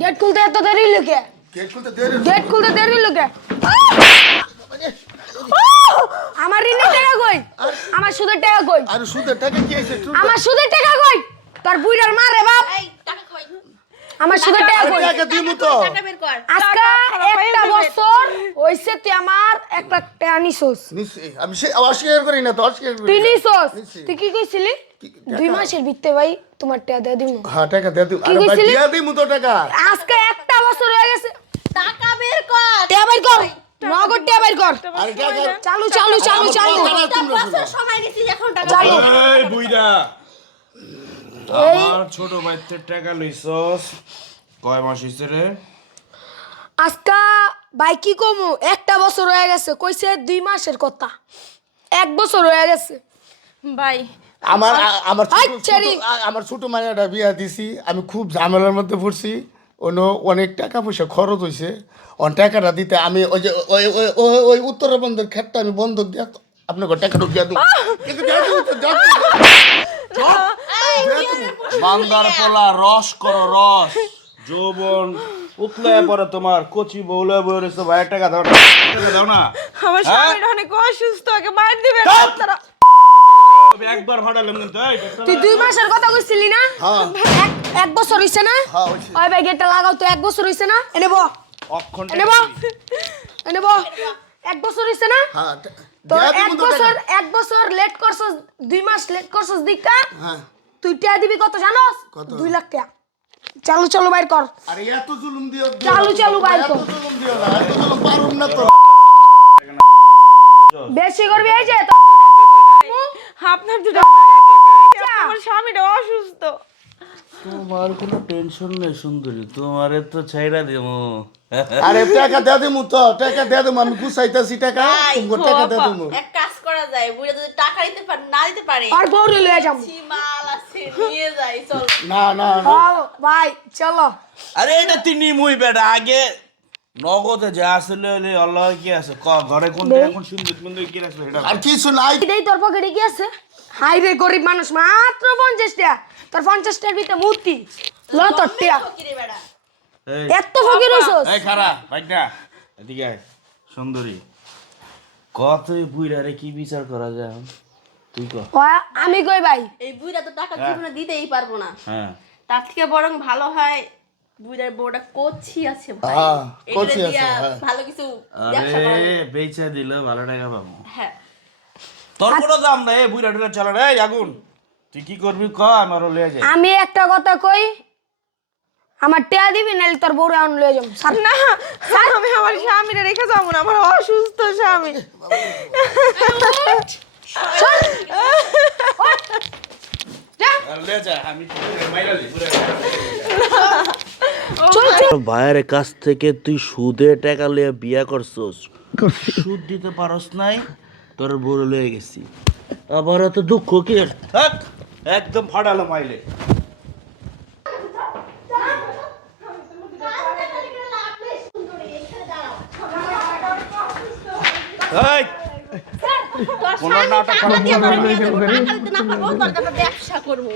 Gate খুলতে এত দেরি লোকে। গেট খুলতে দেরি গেট খুলতে দেরি লোকে। আমার ঋণের টাকা কই? আমার সুদের টাকা কই? আর সুদের টাকা কি আছে? আমার সুদের টাকা কই? তোর বুইড়ার মা রে বাপ। এই টাকা কই? আমার সুদের টাকা কই? টাকা দিমু তো আজকে একটা বছর হইছে তুই আমার টাকা নিছস নিশ্চয়ই আমি সে অস্বীকার করি না তো অস্বীকার করি তুই। নিছস? কি কইছিলি? দুই? মাসের ভিত্তে ভাই তোমার টাকা দিয়ে দিমু। হ্যাঁ টাকা দিয়ে কি আরে? দিয়া দিমু তো টাকা। আজকে একটা বছর হয়ে গেছে। টাকা বের কর। টাকা বের কর নগদ টাকা বের কর। চালু চালু চালু আমার চালু। কথা না, একটা তোমরা বছর সময় নিছিস এখন টাকা চালু। এই বুইরা আমার ছোট ভাইতে টাকা লইছস। কয় মাস হইছে রে? আজকা ভাই কি কমু একটা বছর হয়ে গেছে কইছে দুই মাসের কথা। এক বছর হয়ে গেছে। ভাই আমার আমার ছোট- আমার ছোট মায়েরা বিয়া দিছি আমি খুব ঝামেলার মধ্যে পড়ছি। অন্য অনেক টাকা পয়সা খরচ হয়েছে অন টাকাটা দিতে আমি ওই যে ওই ওই- ওই- উত্তরবন্ধের ক্ষেতটা আমি বন্ধক দিয়া আপনাকে দেবো। তো, দিয়া দেবো। বান্দার পোলা রস করো রস। যৌবন উতলে পরে তোমার কচি বউলে বউ রয়েছে ভাইয়ের টাকা দাও না টাকা দাও না। আমার হ্যাঁ? স্বামীটা অনেক অসুস্থ ওকে মার দিবে একবার তুই দুই মাসের কথা কইছিলি না? হ্যাঁ। এক এক বছর হইছে না? হ্যাঁ, হইছে। ওই ভাই গেটটা লাগাও তো এক বছর হইছে না? এনে বো। অক্ষণ এনে বো। এনে বো। এক বছর হইছে না? হ্যাঁ তো এক বছর এক বছর লেট করছস দুই মাস লেট করছস দিকা হ্যাঁ। তুই টাকা দিবি কত জানোস? দুই লাখ টাকা চালু চালু বাইর কর। আরে এত জুলুম দিও দিও চালু চালু বাইর কর। জুলুম দিও না এত জুলুম পারুম না তো। বেশি করবি এই যে আপনার দুটো আমার স্বামীটা অসুস্থ। তোমার কোনো টেনশন নেই সুন্দরী তোমারে তো ছাইরা দেবো আরে টাকা দিয়া দিমু তো টাকা দিমু আমি গুছাইতাছি টাকা তোমাকে টাকা দিমু। এক কাজ করা যায় বুড়া যদি টাকা দিতে পারে না দিতে পারে আর বউরে লয়ে যাব। মাল আছে নিয়ে যাই চল। না না না। ভাই চলো। আরে এটা তিনি মুই বেটা আগে নগদে যা আসলে হলে আল্লাহ কি আছে? ক ঘরে কোন এখন সুন্দর সুন্দর কি রাখছো এটা আর কিছু নাই। তোর পকেটে কি আছে? হাই রে গরিব মানুষ মাত্র পঞ্চাশ টাকা তোর পঞ্চাশ টাকার ভিতরে মূর্তি। ল তোর টাকা এত ফকির হইছস? এই খারা ভাইটা এদিকে আয়। সুন্দরী। কত বুইরা রে কি বিচার করা যায়? তুই ক। আমি কই ভাই? এই বুড়া তো টাকা জীবনে দিতেই পারব না। হ্যাঁ। তার থেকে বরং ভালো হয় বুড়ার বউটা কোচি আছে ভাই। হ্যাঁ, আছে। ভালো কিছু আরে যায়। বেচা দিলে ভালো টাকা পাবো। হ্যাঁ। তোর কোনো দাম নাই এই বুইরা টুইরা চালা রে আগুন। তুই কি করবি ক আমার লয়ে যাই। আমি একটা কথা কই আমার টেয়া দিবি নাহলে তোর বউরে আন লয়ে যাব। সার না আমি আমার স্বামীটা রেখে যাব না আমার অসুস্থ স্বামী। আর লয়ে যা আমি চল ভাইয়ের কাছ থেকে তুই সুদে টাকা লিয়ে বিয়া করছস। সুদ দিতে পারস নাই তোর বড় লয়ে গেছি। আবার এত দুঃখ কি? থাক একদম ফাটালো মাইলে। কোন নাটক না ব্যবসা করব।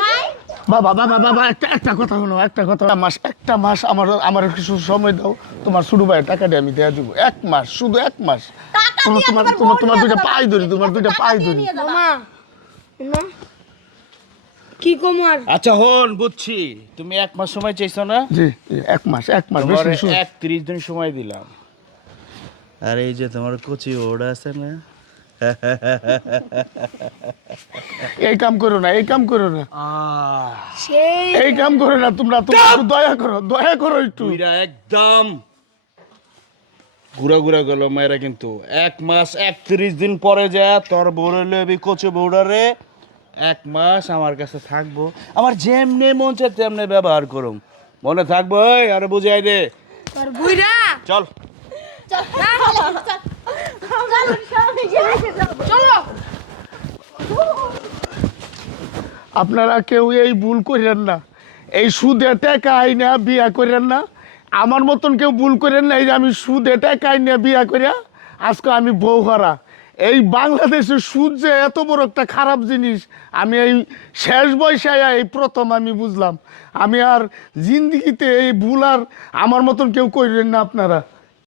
নাই? বাবা বাবা বাবা একটা একটা কথা শোনো একটা কথা। একটা মাস একটা মাস আমার আমার কিছু সময় দাও। তোমার শুরু ভাই টাকাটা আমি দেওয়া দিব। এক মাস শুধু এক মাস। তোমার তোমার তোমার তোমার দুইটা পাই ধরি তোমার দুইটা পাই ধরি। কি কমার আচ্ছা হন বুঝছি। তুমি এক মাস সময় চাইছো না? জি এক মাস এক মাস শুধু- একত্রিশ দিন সময় দিলাম। আর এই যে তোমার কচি ওড়া আছে না? এই কাম করো না এই কাম করো না। সেই এই কাম করো না তোমরা তোমরা দয়া করো দয়া করো একটু। একদম। ঘুরা ঘুরা গেল মেয়েরা কিন্তু। এক মাস একত্রিশ দিন পরে যা তোর বউরে লবি কচু বউডারে এক মাস আমার কাছে থাকব। আমার যেমনি মন চায় তেমনি ব্যবহার করুম। মনে থাকব আরে বুঝাই দে। তোর বুইরা চল। চল, স্বামীকে রেখে যাব। চলো আপনারা কেউ এই ভুল করেন না। এই সুদে টাকা আইনা বিয়া করেন না। আমার মতন কেউ ভুল করেন না, এই যে আমি সুদে টাকা আইনা বিয়া করিয়া আজকে আমি বউ হারা। এই বাংলাদেশের সুদ যে এত বড় একটা খারাপ জিনিস, আমি এই শেষ বয়সে আয়া এই প্রথম আমি বুঝলাম। আমি আর জিন্দিগিতে এই ভুল আর আমার মতন কেউ করিলেন না আপনারা।